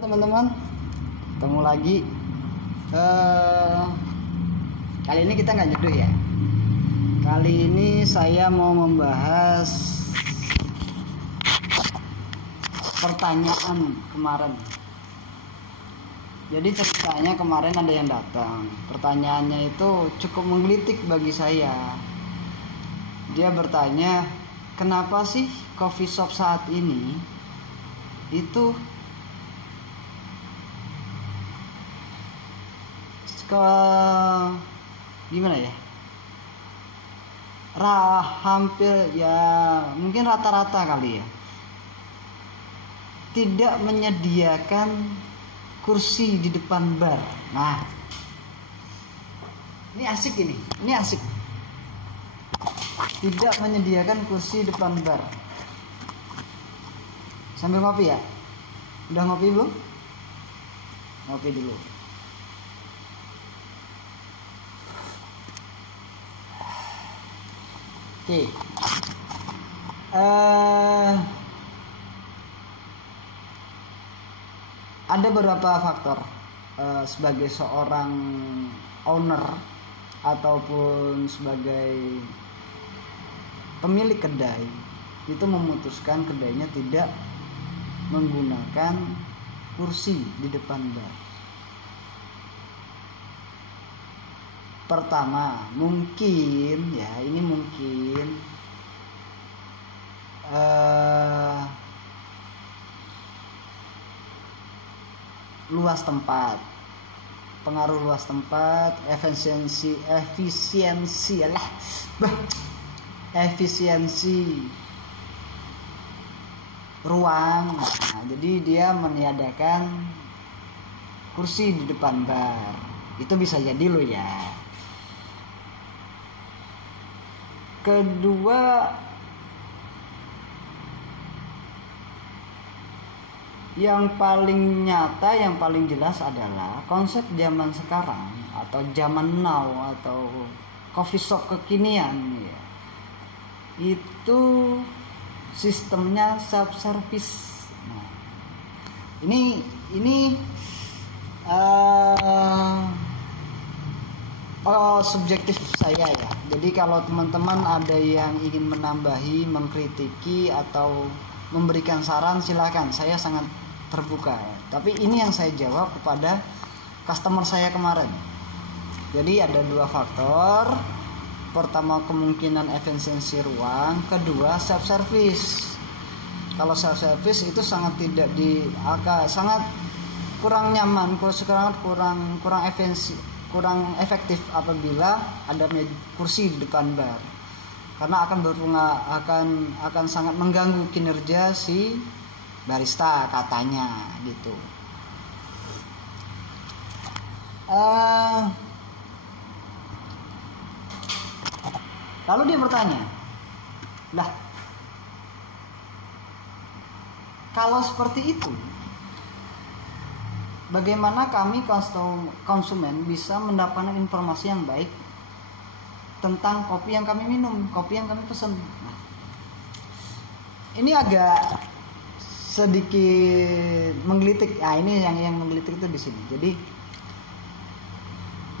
Teman-teman, ketemu lagi. Kali ini kita nggak nyeduh ya. Kali ini saya mau membahas pertanyaan kemarin. Jadi ceritanya kemarin ada yang datang. Pertanyaannya itu cukup menggelitik bagi saya. Dia bertanya, kenapa sih coffee shop saat ini itu gimana ya, hampir ya mungkin rata-rata kali ya, tidak menyediakan kursi di depan bar. Nah, ini asik, ini asik. Tidak menyediakan kursi depan bar. Sambil ngopi ya. Udah ngopi belum? Ngopi dulu. Oke. Ada beberapa faktor sebagai seorang owner ataupun sebagai pemilik kedai itu memutuskan kedainya tidak menggunakan kursi di depan bar. Pertama, mungkin luas tempat, pengaruh luas tempat, efisiensi ruang. Nah, jadi dia meniadakan kursi di depan bar. Itu bisa jadi lo ya. Kedua, yang paling nyata, yang paling jelas adalah konsep zaman sekarang atau zaman now atau coffee shop kekinian ya, itu sistemnya self service. Nah, ini subjektif saya ya. Jadi kalau teman-teman ada yang ingin menambahi, mengkritiki atau memberikan saran, silakan. Saya sangat terbuka ya. Tapi ini yang saya jawab kepada customer saya kemarin. Jadi ada dua faktor. Pertama, kemungkinan efisiensi ruang. Kedua, self service. Kalau self service itu sangat sangat kurang nyaman, kurang efektif apabila ada kursi di depan bar, karena akan sangat mengganggu kinerja si barista katanya gitu. Lalu dia bertanya, lah kalau seperti itu, bagaimana kami konsumen bisa mendapatkan informasi yang baik tentang kopi yang kami minum, kopi yang kami pesan? Nah, ini agak sedikit menggelitik. Nah, ini yang menggelitik itu di sini. Jadi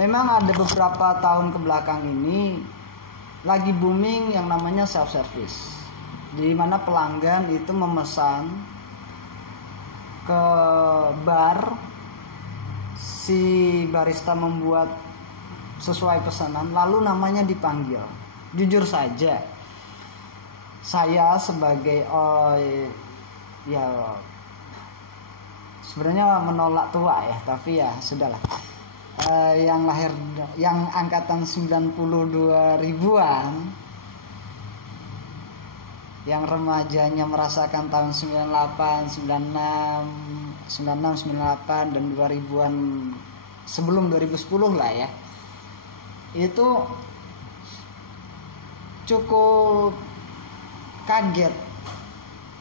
memang ada beberapa tahun ke belakang ini lagi booming yang namanya self service, di mana pelanggan itu memesan ke bar, si barista membuat sesuai pesanan, lalu namanya dipanggil. Jujur saja, saya sebagai ya sebenarnya menolak tua ya, tapi ya sudahlah. Yang angkatan 92 ribuan, yang remajanya merasakan tahun 98, 96, 98 dan 2000-an, sebelum 2010 lah ya, itu cukup kaget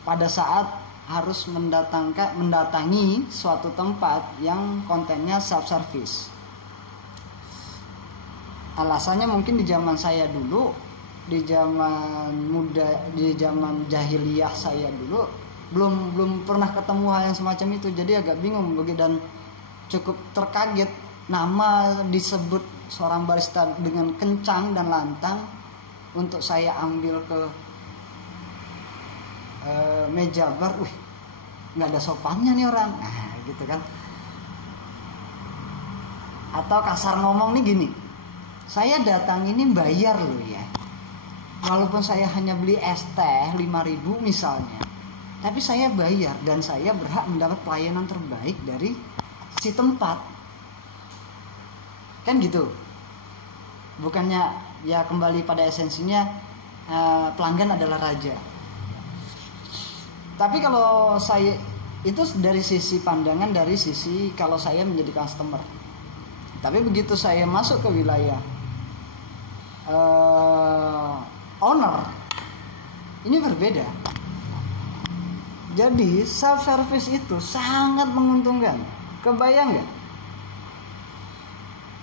pada saat harus mendatangi suatu tempat yang kontennya self service. Alasannya mungkin di zaman saya dulu, di zaman jahiliyah saya dulu, belum pernah ketemu hal yang semacam itu, jadi agak bingung dan cukup terkaget. Nama disebut seorang barista dengan kencang dan lantang, untuk saya ambil ke meja bar, nggak ada sopannya nih orang, gitu kan. Atau kasar ngomong nih gini, saya datang ini bayar loh ya, walaupun saya hanya beli es teh 5.000 misalnya, tapi saya bayar dan saya berhak mendapat pelayanan terbaik dari si tempat, kan gitu. Bukannya ya kembali pada esensinya, pelanggan adalah raja. Tapi kalau saya itu dari sisi pandangan, dari sisi kalau saya menjadi customer. Tapi begitu saya masuk ke wilayah owner, ini berbeda. Jadi self service itu sangat menguntungkan. Kebayang nggak?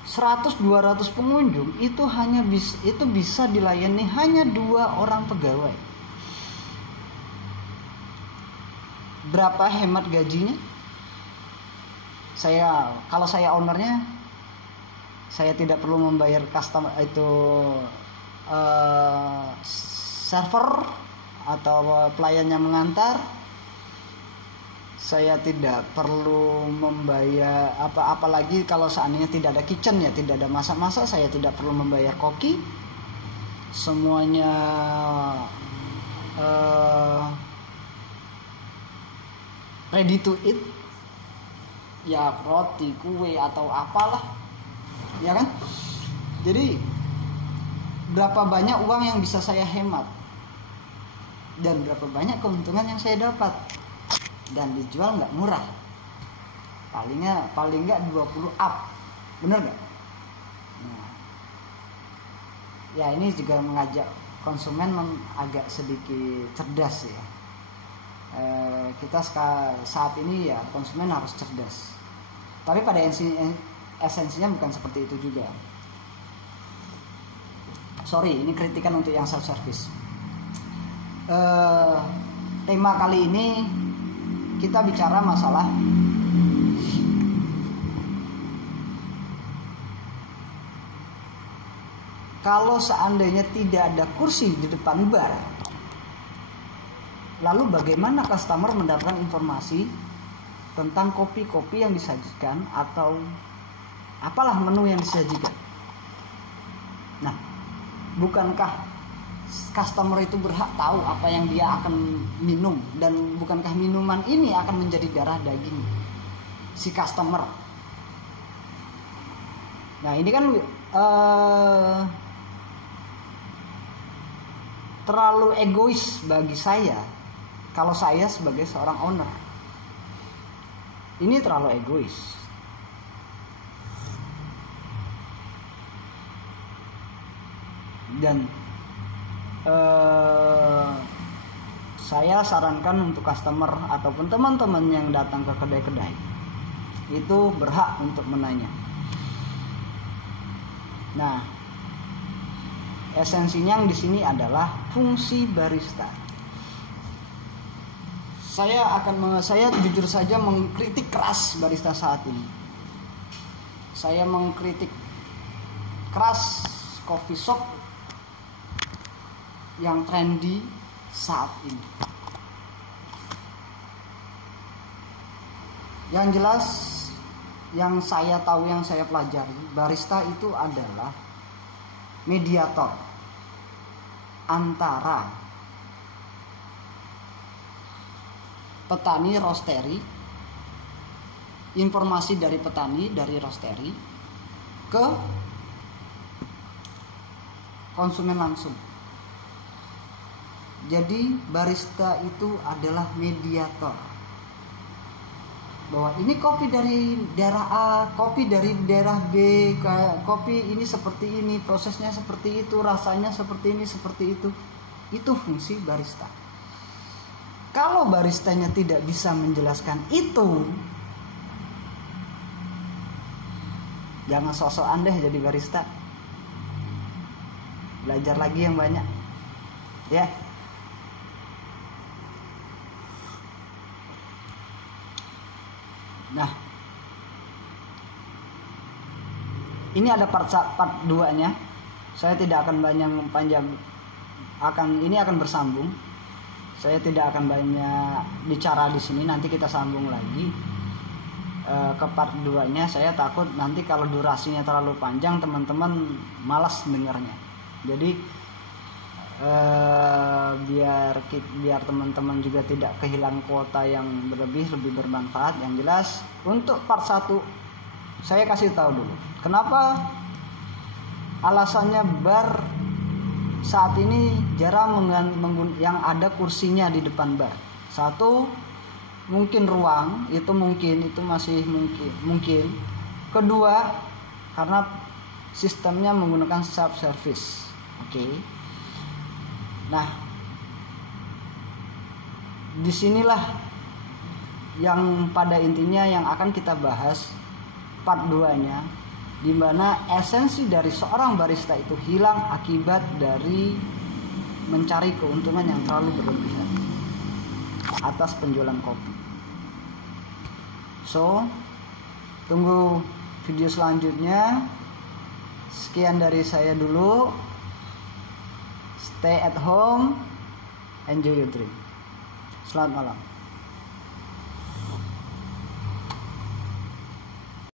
100-200 pengunjung itu bisa dilayani hanya 2 orang pegawai. Berapa hemat gajinya? Kalau saya ownernya, saya tidak perlu membayar customer itu server atau pelayannya mengantar. Saya tidak perlu membayar apalagi kalau seandainya tidak ada kitchen, ya tidak ada masak-masak, saya tidak perlu membayar koki. Semuanya ready to eat, ya roti, kue atau apalah, ya kan. Jadi berapa banyak uang yang bisa saya hemat dan berapa banyak keuntungan yang saya dapat, dan dijual nggak murah, paling nggak 20 up, bener nggak? Nah, ya ini juga mengajak konsumen agak sedikit cerdas ya. Kita saat ini ya konsumen harus cerdas, tapi pada esensinya bukan seperti itu juga. Sorry, ini kritikan untuk yang self service. Tema kali ini kita bicara masalah kalau seandainya tidak ada kursi di depan bar, lalu bagaimana customer mendapatkan informasi tentang kopi-kopi yang disajikan atau apalah menu yang disajikan. Nah, bukankah customer itu berhak tahu apa yang dia akan minum, dan bukankah minuman ini akan menjadi darah daging si customer? Nah, ini kan terlalu egois bagi saya. Kalau saya sebagai seorang owner, ini terlalu egois. Dan saya sarankan untuk customer ataupun teman-teman yang datang ke kedai-kedai itu berhak untuk menanya. Nah, esensinya yang di sini adalah fungsi barista. Saya jujur saja mengkritik keras barista saat ini. Saya mengkritik keras coffee shop yang trendy saat ini. Yang jelas, yang saya tahu, yang saya pelajari, barista itu adalah mediator antara petani roastery, informasi dari petani dari roastery ke konsumen langsung. Jadi barista itu adalah mediator, bahwa ini kopi dari daerah A, kopi dari daerah B, kopi ini seperti ini, prosesnya seperti itu, rasanya seperti ini, seperti itu. Itu fungsi barista. Kalau baristanya tidak bisa menjelaskan itu, jangan sok-sokan deh jadi barista. Belajar lagi yang banyak, ya. Nah, ini ada part 2-nya. Saya tidak akan banyak panjang, ini akan bersambung. Saya tidak akan banyak bicara di sini, nanti kita sambung lagi ke part 2-nya. Saya takut nanti kalau durasinya terlalu panjang teman-teman malas dengarnya. Jadi biar teman-teman juga tidak kehilangan kuota yang lebih bermanfaat. Yang jelas untuk part 1 saya kasih tahu dulu kenapa alasannya bar saat ini jarang yang ada kursinya di depan bar. Satu, mungkin ruang itu masih mungkin. Kedua, karena sistemnya menggunakan self service. Oke. Nah, disinilah yang pada intinya yang akan kita bahas part 2-nya, di mana esensi dari seorang barista itu hilang akibat dari mencari keuntungan yang terlalu berlebihan atas penjualan kopi. So, tunggu video selanjutnya. Sekian dari saya dulu. Stay at home, enjoy your drink. Selamat malam.